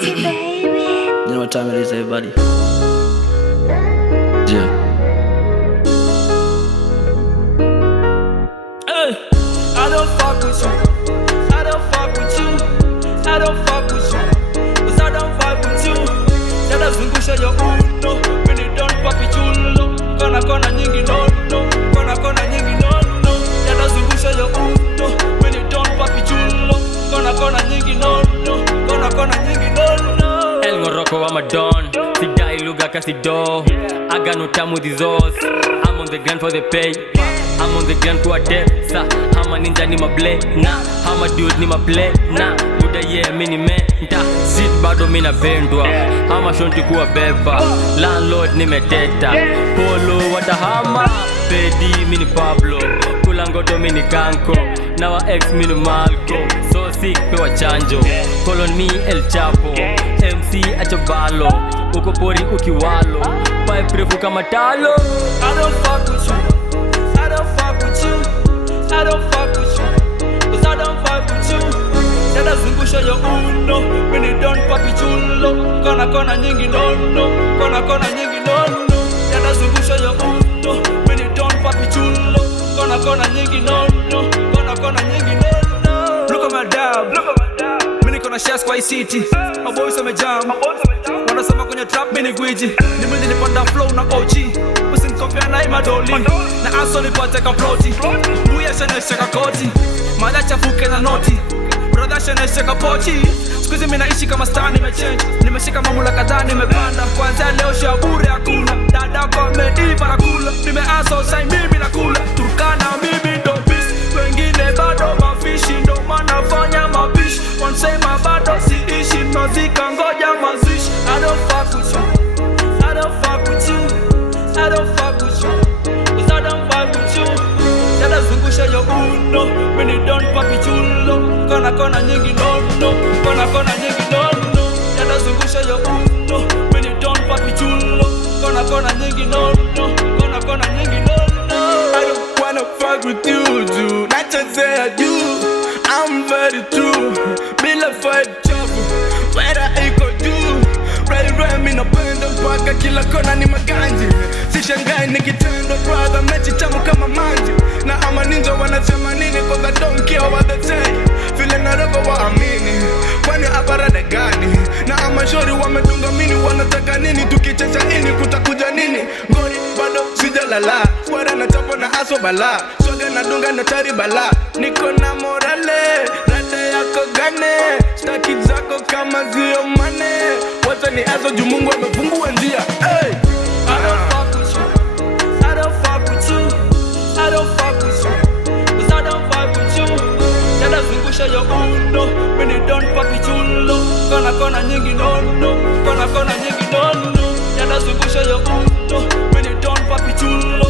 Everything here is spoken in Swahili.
City, baby. You know what time it is, everybody? Yeah. Hey, I don't fuck with you. I don't fuck with you. I don't fuck with you. Cause I don't vibe with you. Dada zungusha ya uno. When it don't papi chulo. Kona nyingi no no. Kona nyingi no no. Dada zungusha ya uno. When it don't papi chulo. Kona nyingi no no. Kona nyingi no no. El Morocco, I'm a don. Sidai lugha kasido. I got no time with these hoes. I'm on the grind for the pay. I'm on the grind for a day. Sa, I'm a ninja ni ma blade. Nah, I'm a dude ni ma play. Nah, muda yeah mini man. Da, shit bado mina pendwa. I'm a shonti kuwa beba. Landlord ni meteta. Polo watahama. Pedi mini Pablo. Kulangoto mini Kanko. Now a ex mini Malco. So sick pewa chanjo. Call on me El Chapo. MC Achabalo. Uko pori ukiwalo. Pipe refu kama talo. I don't fuck with you. I don't fuck with you. I don't fuck with you. Cause I don't vibe with you. Dada zungusha ya uno. When it don't papi chulo. Kona nyingi no no. Kona nyingi no no. Dada zungusha ya uno. When it don't papi chulo. Kona nyingi no no. Kona nyingi no no. Look at my dab. Mini kona shares kwa city. My boys wamejam. Wanasema kwenye trap mini gwiji. Nimeni nipanda flow na OG. Usinikompea na imadoli. Na aso nipate ka ploti. Mbuya sheneshe ka koti. Mala chafuke na noti. Brother sheneshe ka pochi. Sikuizi minaishi kama star nimechange. Nimeshika mamula kadhaa nimepanda. Kwanza leo shabure hakuna. Dada kwa mediva na kula. Nimeaso sai mimi na kula. Turkana mimi ndo beast. Wengine bado mafishi ndo manafanya mabishi. Wansema bado siishi nozika ngoja mazishi. I don't fuck with you. I don't fuck with you. I don't fuck with you. Cause I don't vibe with you. Dada zungusha ya uno. When it don't papi chulo. Kona nyingi no no. Kona nyingi no no. Dada zungusha ya uno. When it don't papi chulo. Kona nyingi no no. Kona nyingi no no. I don't wanna fuck with you, dude. Not to say I do. I'm very true. Bila fight trouble. Whether I go do. Ready mimi napenda mpaka kila kona ni maganji. Sishangai nikitenda brother mechi tamu kama manji. Na ama ninja wanasema nini cause I don't care what they say. Vile narogo waamini. Kwani aparada gani? Na ama shori wametunga mini wanataka nini tukicheza ini kutakuja nini? Ngori bado sijalala. Wara na chapo na aso bala. Swaga na dunga na tari bala. Niko na morale. Rada yako gane. Staki zako kama zio mane. Wacha ni aso juu Mungu amefungua njia. Hey! I don't fuck with you. I don't fuck with you. I don't fuck with you. Cause I don't vibe with you. Dada zungusha ya uno. When it don't papi chulo. Kona nyingi no no. Kona nyingi no no. Dada zungusha ya uno. When it don't papi chulo.